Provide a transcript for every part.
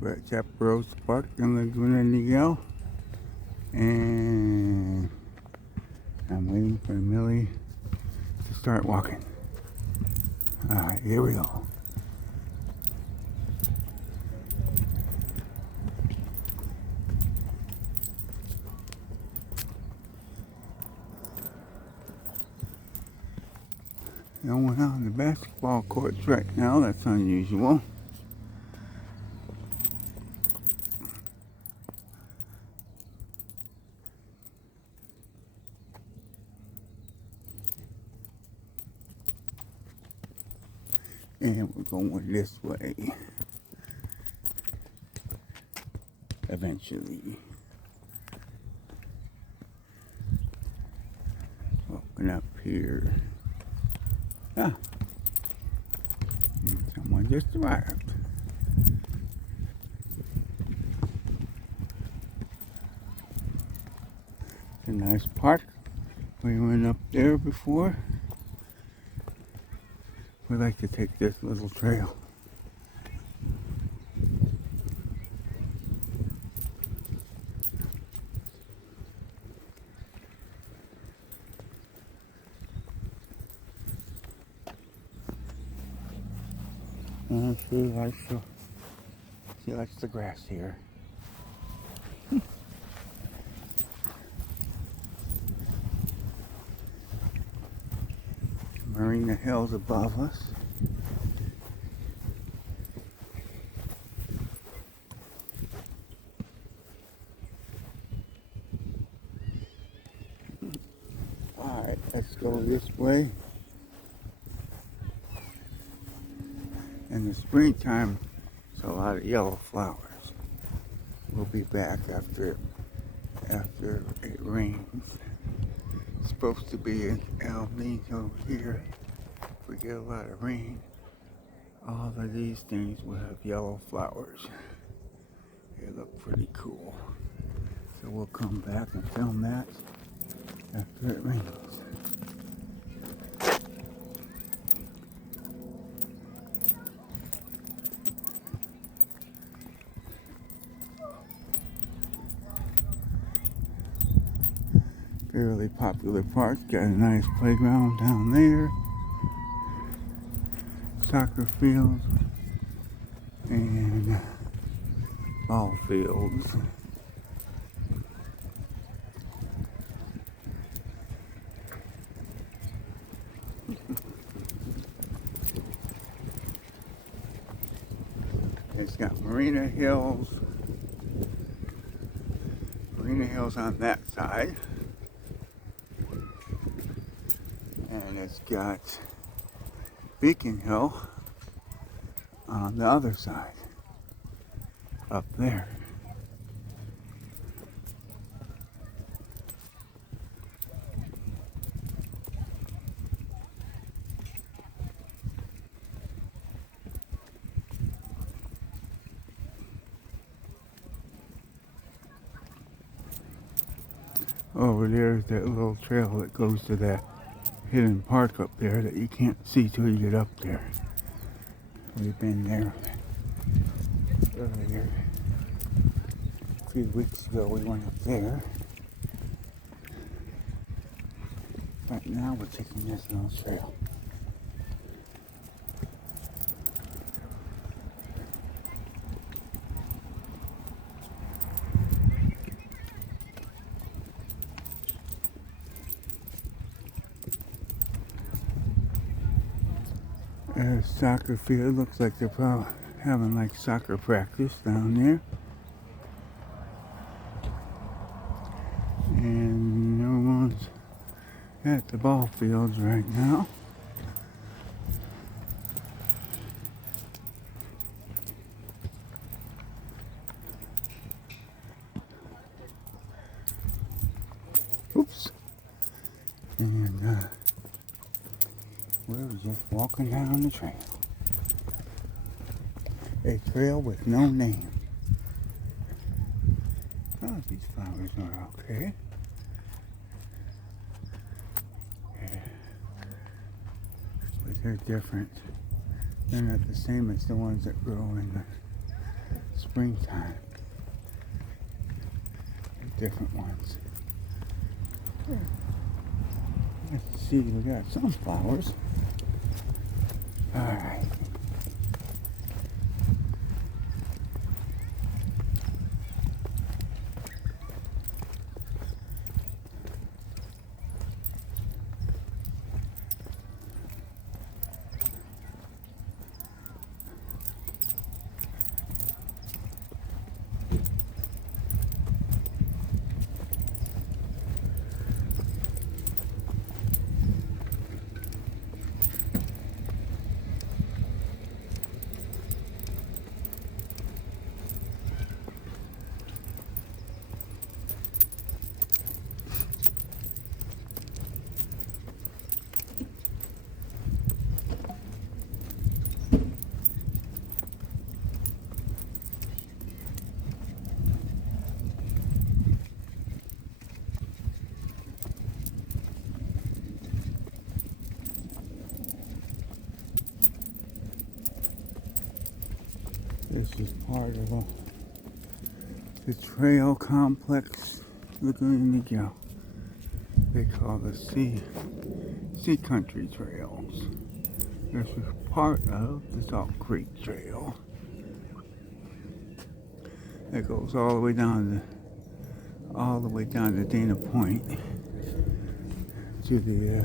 We're at Chapparosa Park in Laguna Niguel, and I'm waiting for Millie to start walking. Alright, here we go. No one on the basketball courts right now, that's unusual. And we're going this way. Eventually. Walking up here. Ah. Someone just arrived. It's a nice park. We went up there before. We like to take this little trail. She likes the grass here. Marina Hills above us. Alright, let's go this way. In the springtime, there's a lot of yellow flowers. We'll be back after it rains. It's supposed to be an El Nino here. If we get a lot of rain, all of these things will have yellow flowers. They look pretty cool. So we'll come back and film that after it rains. Fairly popular park, got a nice playground down there, soccer fields, and ball fields. It's got Marina Hills on that side, and it's got Beacon Hill on the other side, up there. Over there's that little trail that goes to that hidden park up there that you can't see till you get up there. We've been there earlier. A few weeks ago we went up there. But now we're taking this little trail. Soccer field, looks like they're probably having like soccer practice down there. And no one's at the ball fields right now. Oops. And we're just walking down the trail. A trail with no name. Oh, these flowers are okay. Yeah. But they're different. They're not the same as the ones that grow in the springtime. Different ones. Let's see, we got some flowers. Alright. This is part of the trail complex within Niguel. They call the sea country trails. This is part of the Salt Creek Trail. That goes all the way down to Dana Point to the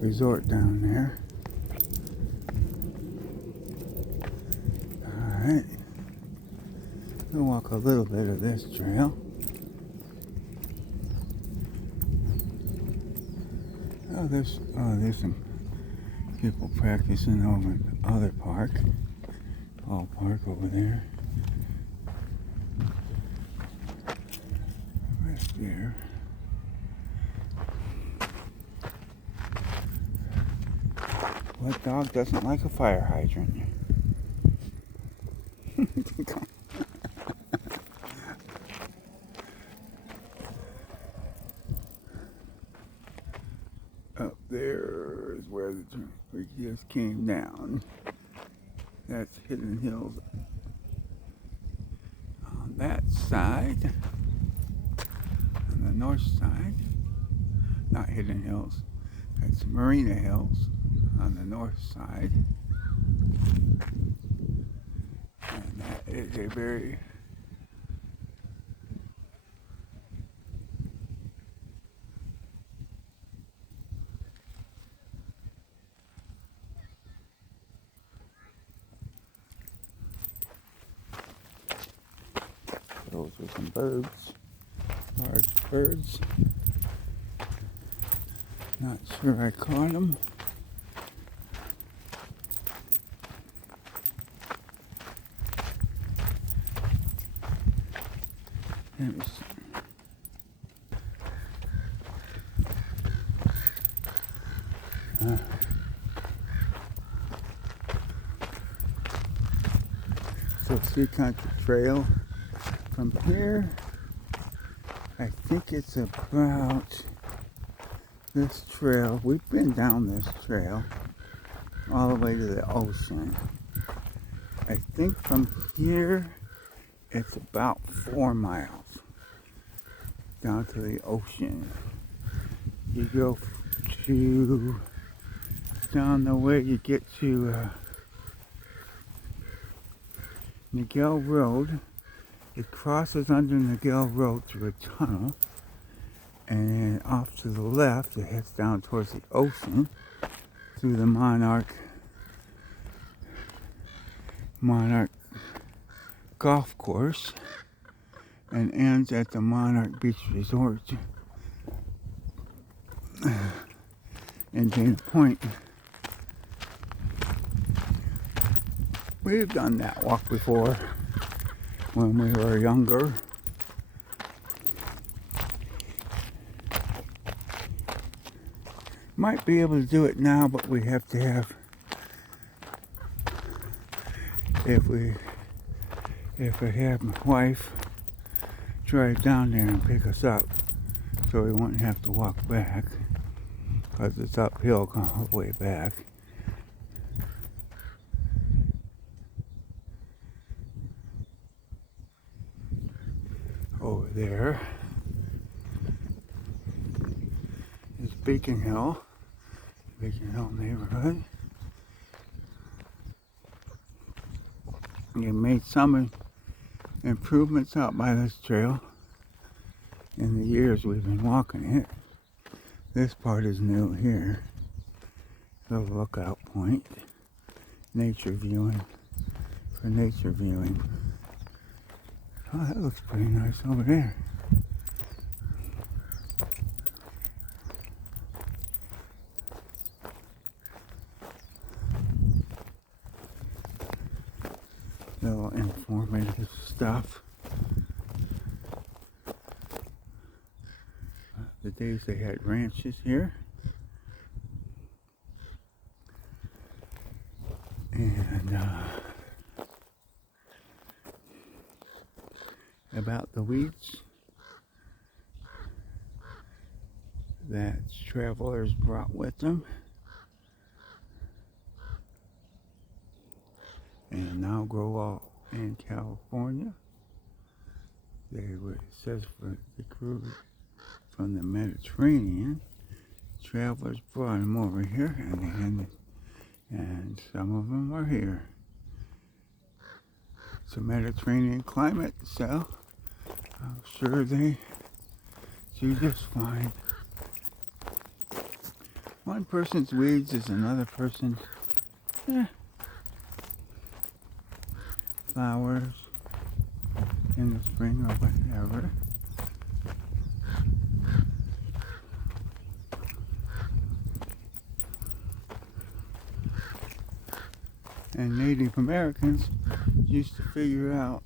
resort down there. Alright, we'll walk a little bit of this trail. There's some people practicing over in the other park. Ball park over there. Right there. What dog doesn't like a fire hydrant? Up there is where we just came down. That's Hidden Hills on that side. On the north side, not Hidden Hills, that's Marina Hills on the north side. And that is a very those are some birds, large birds. Not sure I caught them. So Sea Country Trail from here, I think it's about this trail. We've been down this trail all the way to the ocean. I think from here it's about 4 miles down to the ocean. You go to down the way you get to Niguel Road. It crosses under Niguel Road through a tunnel, and then off to the left it heads down towards the ocean through the Monarch Golf Course and ends at the Monarch Beach Resort in Dana Point. We've done that walk before when we were younger. Might be able to do it now, but we have to have, if we have my wife drive down there and pick us up, so we won't have to walk back, because it's uphill all the way back. over there is Beacon Hill neighborhood. They made some improvements out by this trail in the years we've been walking it. This part is new here. The lookout point. Nature viewing. For nature viewing. Oh, that looks pretty nice over there. Little informative stuff. The days they had ranches here. And about the weeds that travelers brought with them. And now grow all in California. It says for the cruise from the Mediterranean. Travelers brought them over here, and some of them are here. It's a Mediterranean climate, so I'm sure they do just fine. One person's weeds is another person's flowers in the spring or whatever. And Native Americans used to figure out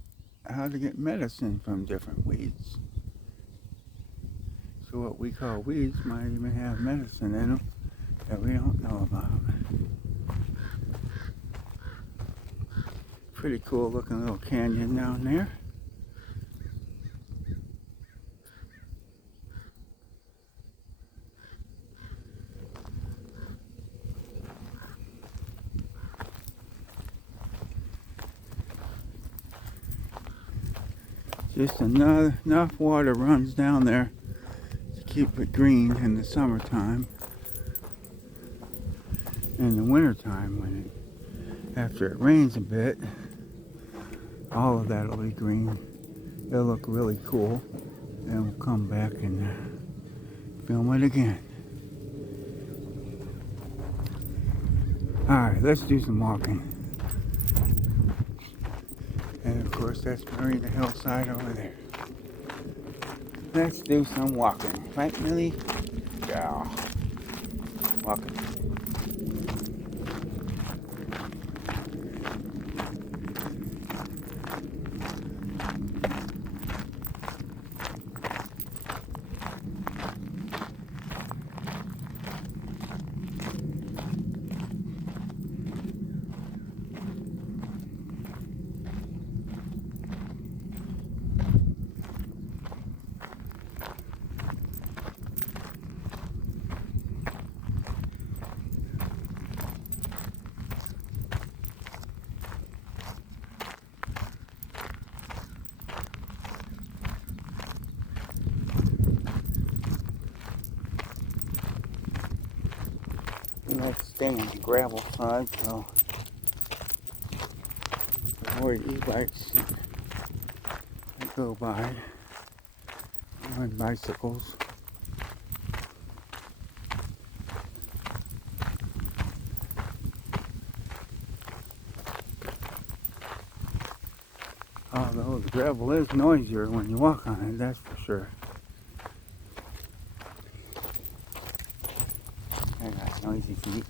how to get medicine from different weeds. So what we call weeds might even have medicine in them that we don't know about. Pretty cool looking little canyon down there. Just enough water runs down there to keep it green in the summertime. In the wintertime, after it rains a bit, all of that will be green. It'll look really cool, and we'll come back and film it again. Alright, let's do some walking. And of course, that's Marina Hillside over there. Let's do some walking. Right, Millie? Yeah. Walking. Let's stay on the gravel side so avoid e-bikes that go by on bicycles. Although the gravel is noisier when you walk on it, that's for sure. I got noisy feet.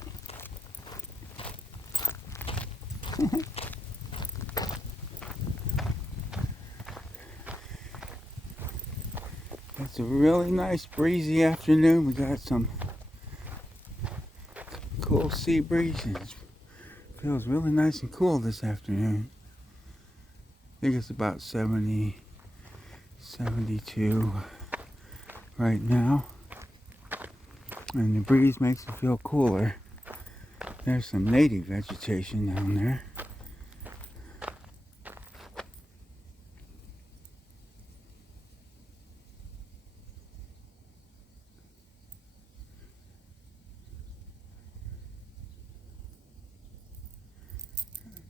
It's a really nice breezy afternoon. We got some cool sea breeze and it feels really nice and cool this afternoon. I think it's about 70, 72 right now. And the breeze makes it feel cooler. There's some native vegetation down there.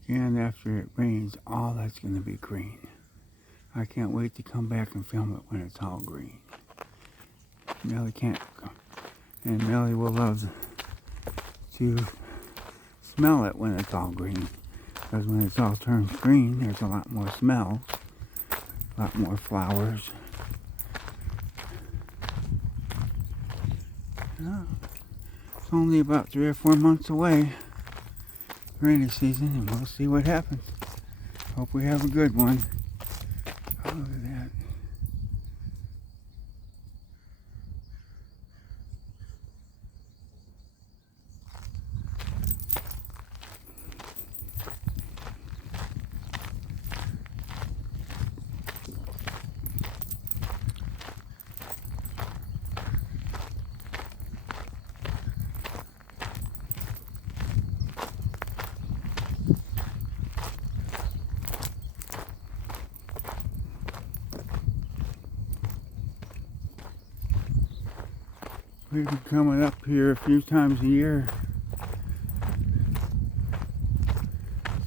And after it rains, all that's going to be green. I can't wait to come back and film it when it's all green. Millie can't, and Millie will love to smell it when it's all green. Because when it's all turned green, there's a lot more smells, a lot more flowers. Oh, it's only about 3 or 4 months away, rainy season, and we'll see what happens. Hope we have a good one. Oh, look at that. We've been coming up here a few times a year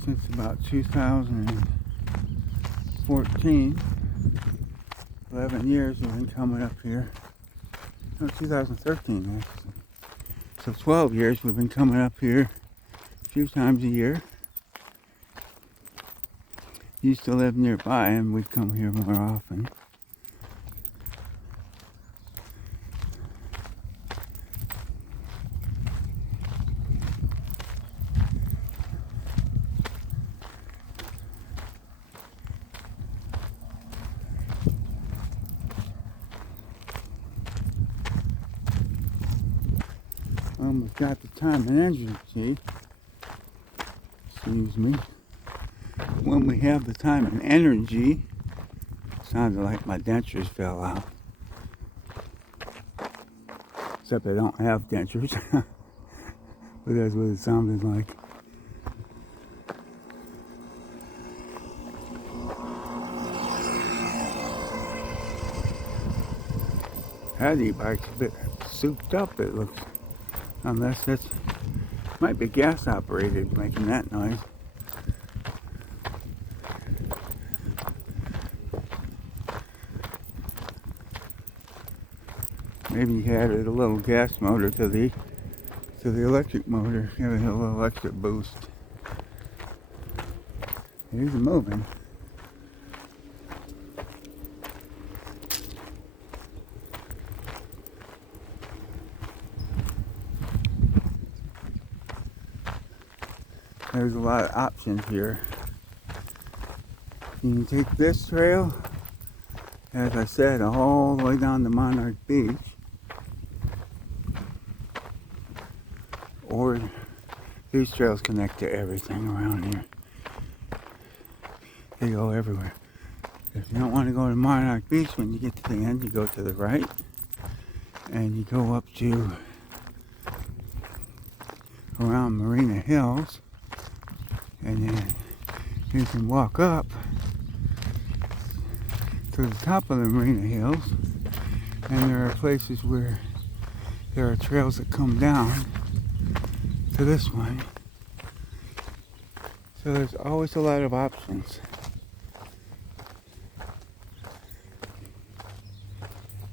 since about 2014. 11 years we've been coming up here. No, 2013 actually. So 12 years we've been coming up here a few times a year. Used to live nearby and we'd come here more often. Almost got the time and energy. Excuse me. When we have the time and energy, sounded like my dentures fell out. Except I don't have dentures. But that's what it sounded like. That e-bike's a bit souped up, it looks. Unless it's, might be gas operated making that noise. Maybe you added a little gas motor to the electric motor, giving it a little extra boost. It is moving. There's a lot of options here. You can take this trail, as I said, all the way down to Monarch Beach. Or these trails connect to everything around here. They go everywhere. If you don't want to go to Monarch Beach, when you get to the end, you go to the right. And you go up to around Marina Hills. And then you can walk up to the top of the Marina Hills, and there are places where there are trails that come down to this one. So there's always a lot of options.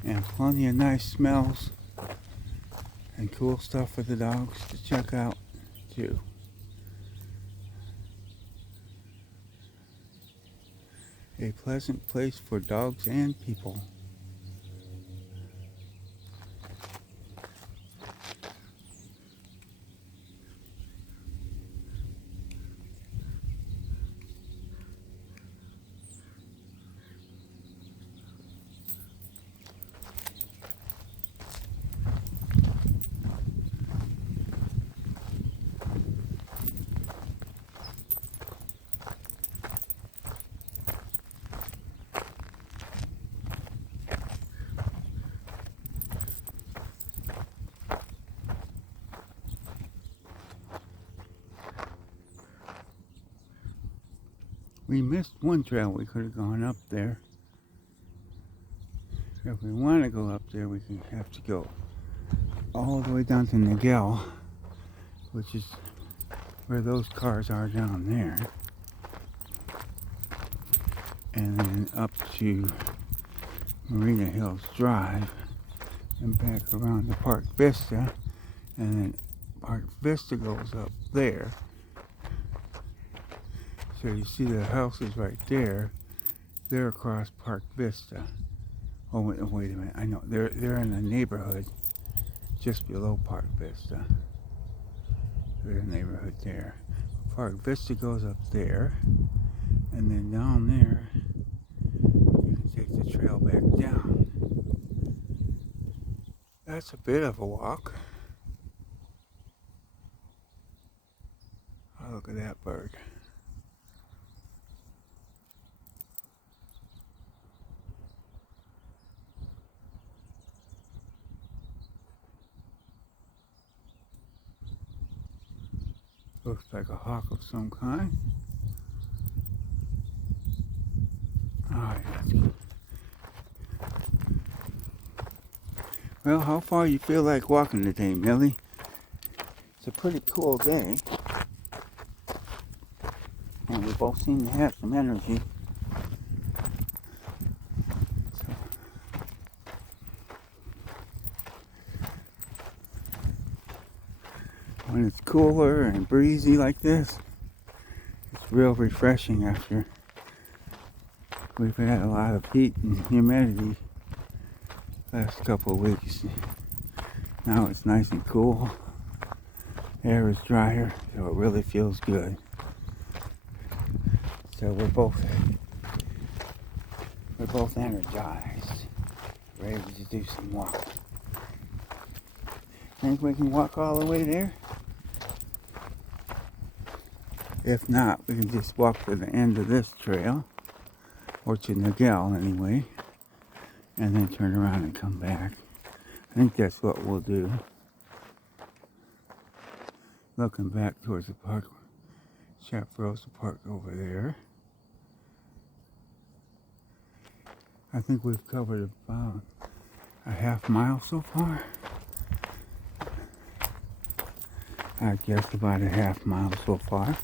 And plenty of nice smells and cool stuff for the dogs to check out too. A pleasant place for dogs and people. We missed one trail. We could have gone up there. If we want to go up there, we have to go all the way down to Niguel, which is where those cars are down there. And then up to Marina Hills Drive and back around to Park Vista. And then Park Vista goes up there. So you see the houses right there. They're across Park Vista. Oh, wait a minute. I know. They're in the neighborhood just below Park Vista. They're in the neighborhood there. Park Vista goes up there. And then down there, you can take the trail back down. That's a bit of a walk. Oh, look at that bird. Looks like a hawk of some kind. Alright, that's good. Well, how far you feel like walking today, Millie? It's a pretty cool day. And we both seem to have some energy. So, when it's cooler and breezy like this, it's real refreshing after we've had a lot of heat and humidity last couple of weeks. Now it's nice and cool. Air is drier, so it really feels good. So we're both energized, ready to do some walking. Think we can walk all the way there? If not, we can just walk to the end of this trail, or to Niguel anyway, and then turn around and come back. I think that's what we'll do. Looking back towards the park, Chapparosa Park over there. I think we've covered about a half mile so far. I guess about a half mile so far.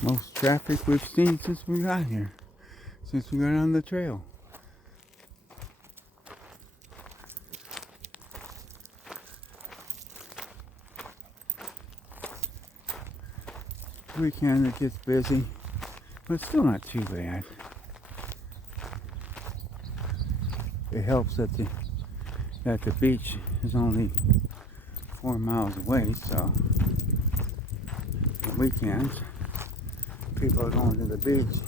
Most traffic we've seen since we got here, since we got on the trail. Weekend it gets busy, but still not too bad. It helps that the beach is only 4 miles away, so on weekends people are going to the beach,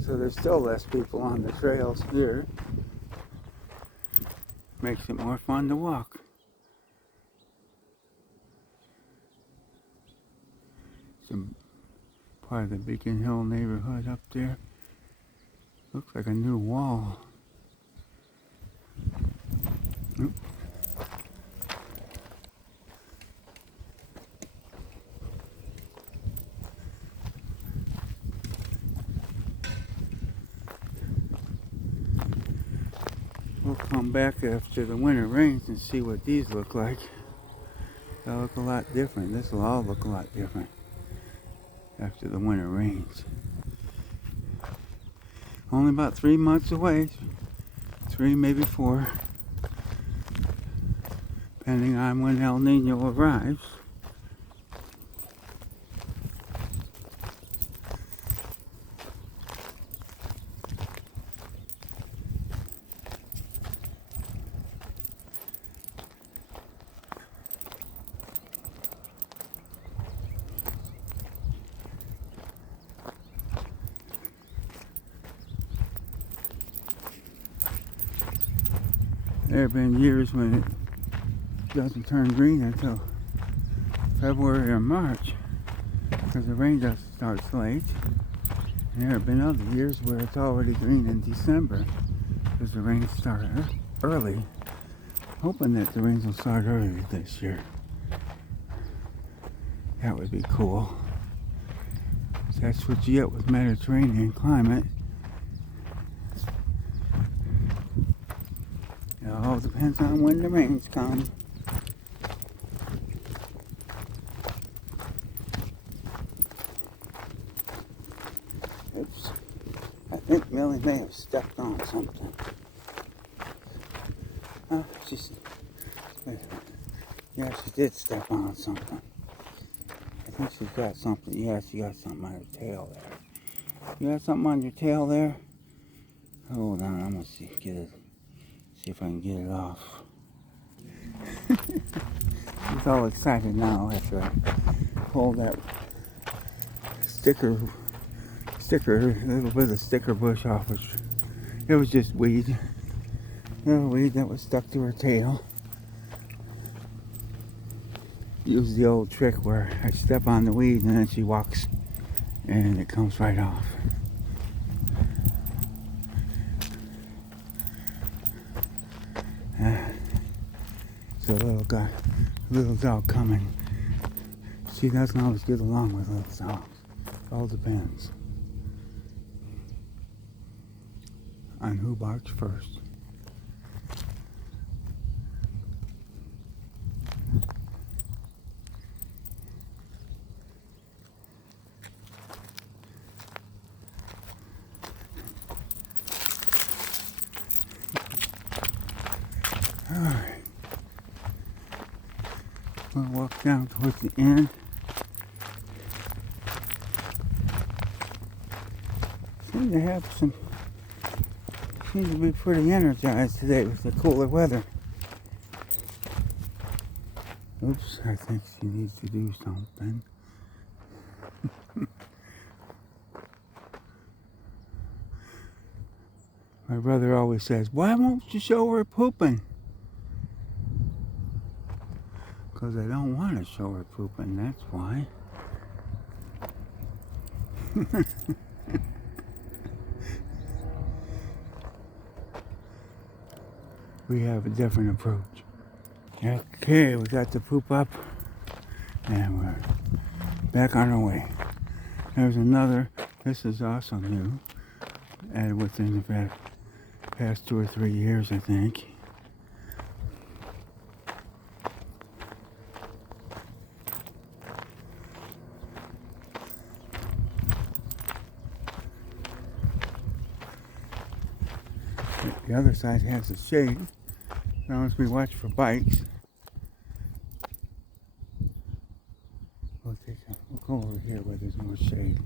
so there's still less people on the trails here. Makes it more fun to walk. Some part of the Beacon Hill neighborhood up there. Looks like a new wall. Oop. We'll come back after the winter rains and see what these look like. They'll look a lot different. This will all look a lot different after the winter rains. Only about 3 months away. 3, maybe 4. Depending on when El Nino arrives. There have been years when it doesn't turn green until February or March, because the rain just starts late. And there have been other years where it's already green in December, because the rains start early. Hoping that the rains will start early this year. That would be cool. That's what you get with Mediterranean climate. It all depends on when the rains come. Oops. I think Millie may have stepped on something. Oh, yeah, she did step on something. I think she's got something. Yeah, she got something on her tail there. You got something on your tail there? Hold on, I'm gonna see if I can get it off. She's all excited now after I pulled that sticker, a little bit of sticker bush off. It was just weed. Little weed that was stuck to her tail. Use the old trick where I step on the weed and then she walks and it comes right off. So little dog coming. She doesn't always get along with little dogs. It all depends on who barks first. Alright. We'll walk down towards the end. Seem to be pretty energized today with the cooler weather. Oops, I think she needs to do something. My brother always says, "Why won't you show her pooping?" Because I don't want to show her pooping, that's why. We have a different approach. Okay, we got the poop up and we're back on our way. There's another, this is also new, added within the past 2 or 3 years, I think. The other side has a shade. As long as we watch for bikes. We'll go over here where there's more shade.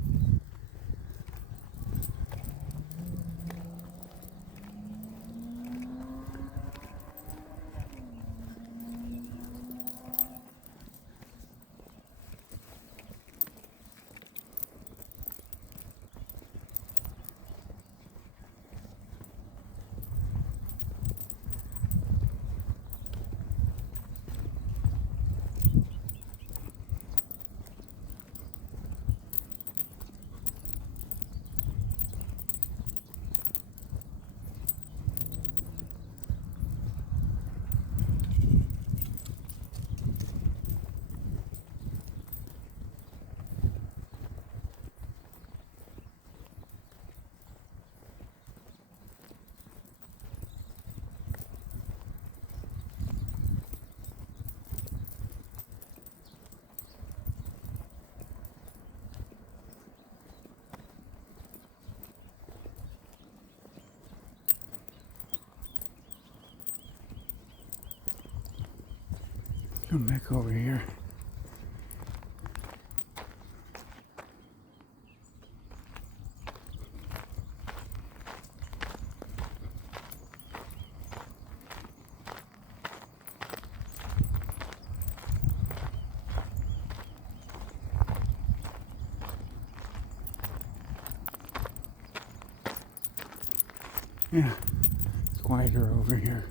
Come back over here. Yeah, it's quieter over here.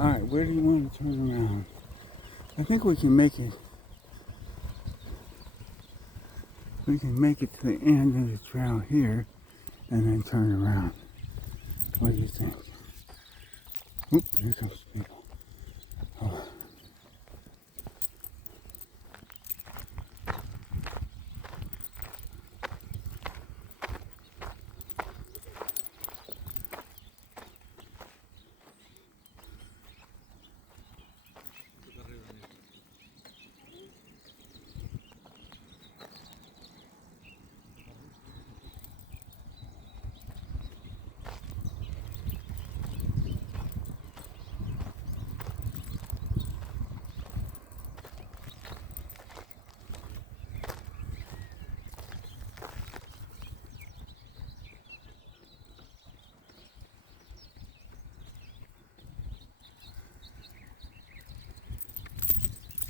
Alright, where do you want to turn around? I think we can make it. We can make it to the end of the trail here and then turn around. What do you think? Oop, here comes people. Oh.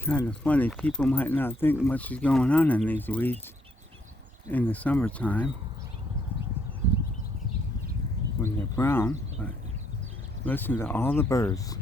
Kind of funny, people might not think much is going on in these weeds in the summertime when they're brown, but listen to all the birds.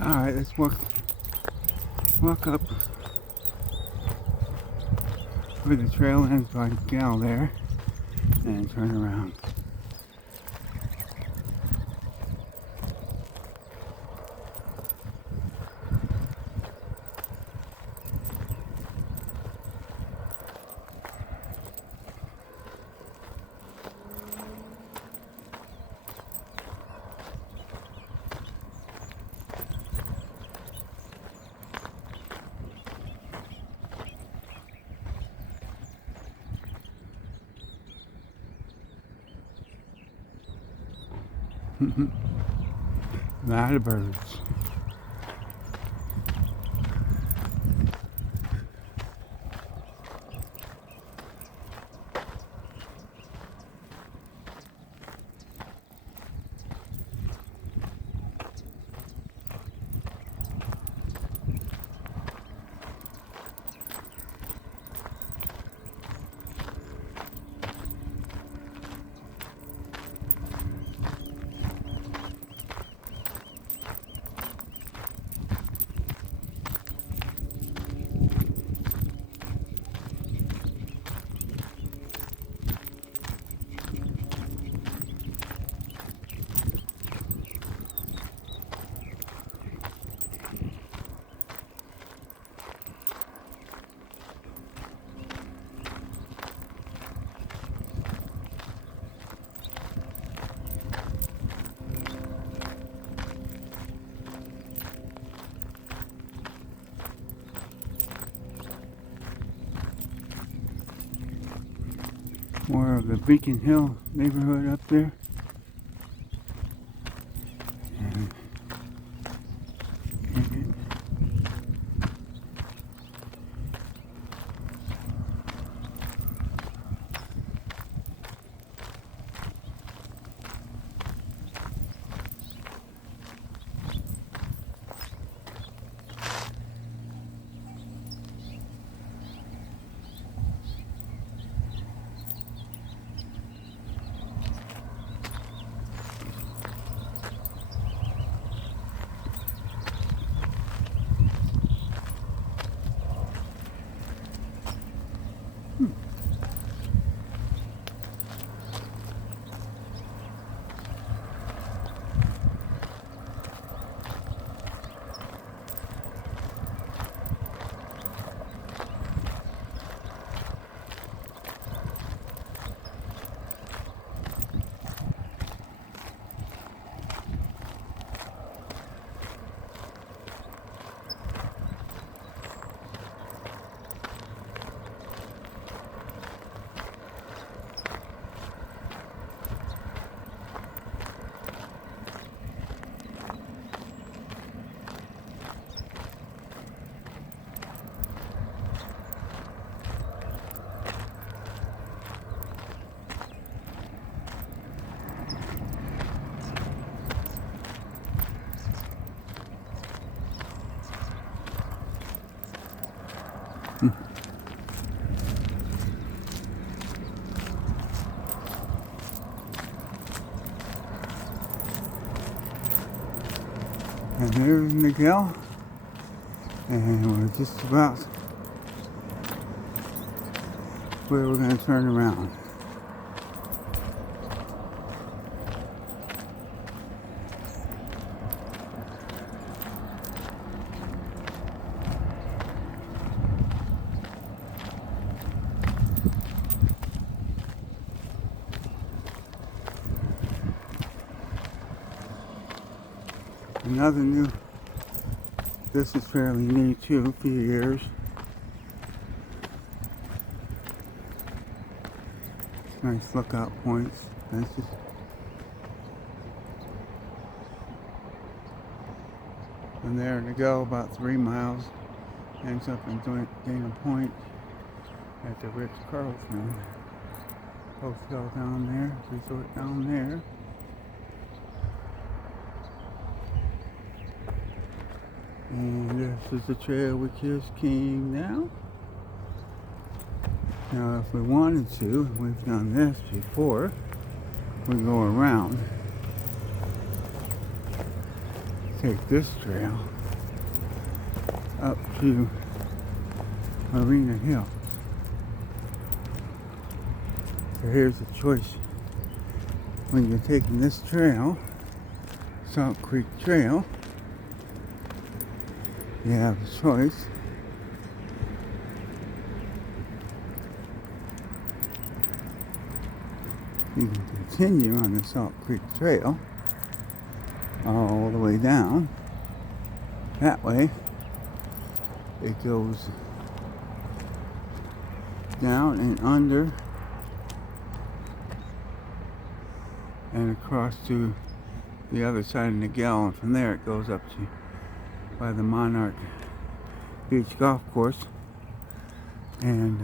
Alright, let's walk up where the trail ends by Gal there and turn around. A lot of birds. More of the Beacon Hill neighborhood up there. And And there's Niguel. And we're just about where we're going to turn around. Another new, this is fairly new too, a few years. Nice lookout points, fences. From there to go about 3 miles, ends up in Dana Point at the Ritz-Carlton Hotel down there, resort down there. And this is the trail we just came down. Now if we wanted to, we've done this before, we go around, take this trail up to Marina Hills. So here's the choice. When you're taking this trail, Salt Creek Trail, you have a choice. You can continue on the Salt Creek Trail all the way down. That way, it goes down and under and across to the other side of Niguel, and from there it goes up to by the Monarch Beach Golf Course, and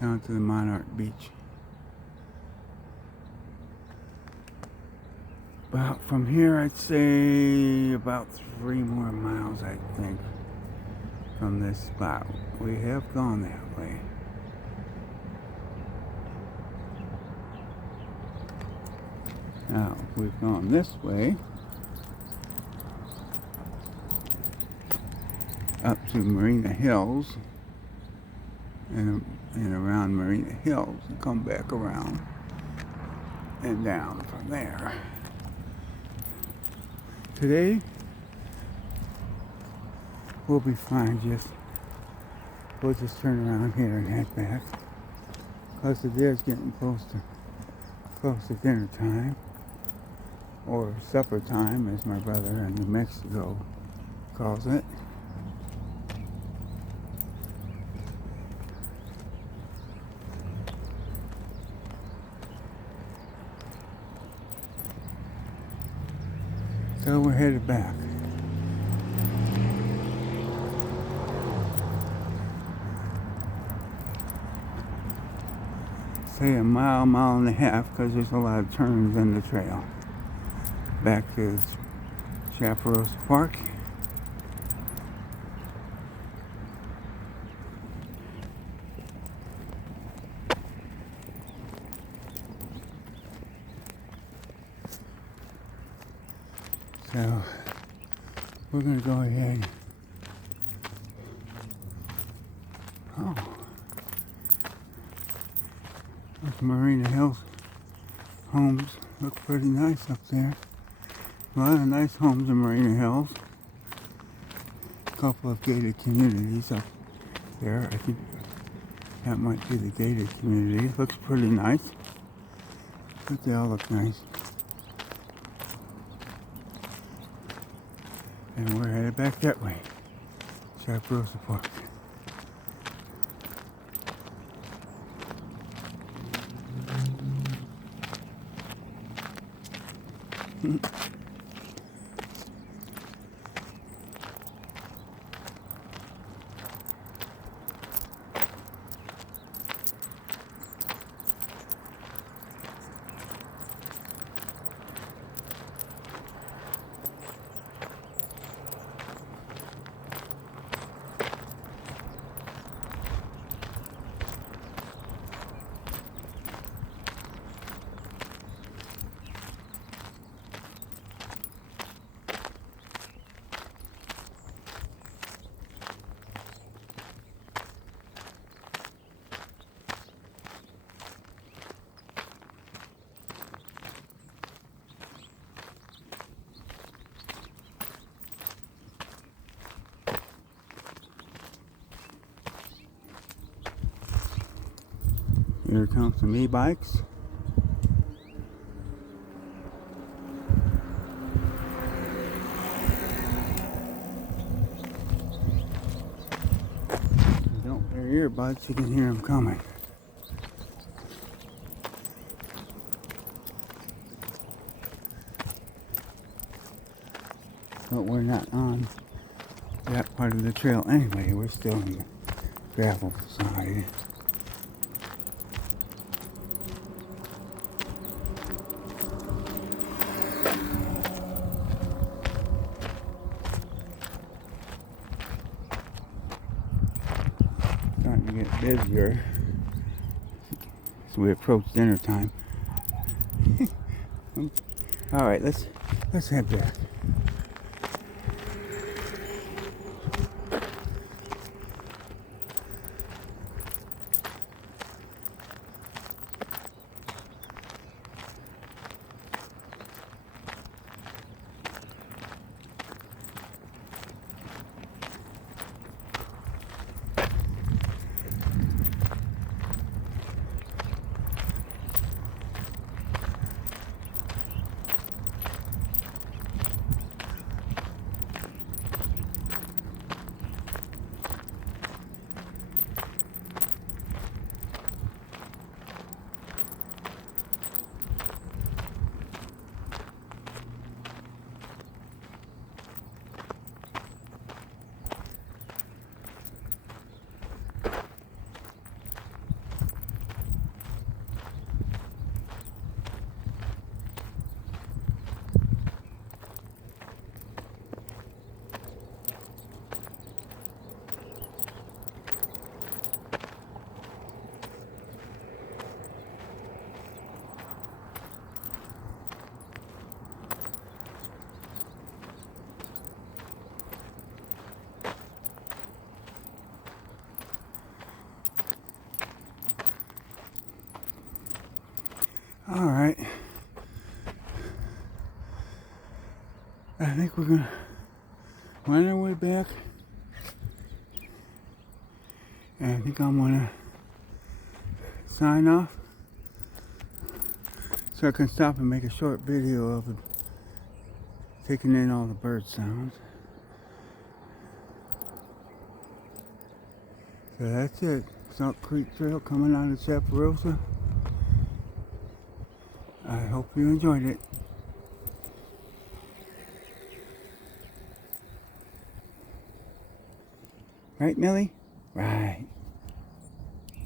down to the Monarch Beach. About from here, I'd say about 3 more miles, I think, from this spot. We have gone that way. Now, if we've gone this way, up to Marina Hills, and around Marina Hills, and come back around and down from there. Today, we'll be fine. We'll just turn around here and head back, because the day's getting close to dinner time, or supper time, as my brother in New Mexico calls it. So we're headed back. Say a mile and a half, because there's a lot of turns in the trail. Back to Chapparosa Park. So we're going to go ahead. Oh, those Marina Hills homes look pretty nice up there. A lot of nice homes in Marina Hills. A couple of gated communities up there. I think that might be the gated community. It looks pretty nice. But they all look nice. And we're headed back that way. Chapparosa Park. Here comes some e-bikes. Don't wear earbuds, you can hear them coming. But we're not on that part of the trail anyway. We're still on the gravel side. Starting to get busier as we approach dinner time. All right, let's head back. All right. I think we're gonna wind our way back. And I think I'm gonna sign off so I can stop and make a short video of it, taking in all the bird sounds. So that's it. Salt Creek Trail coming out of Chapparosa. I hope you enjoyed it. Right, Millie? Right.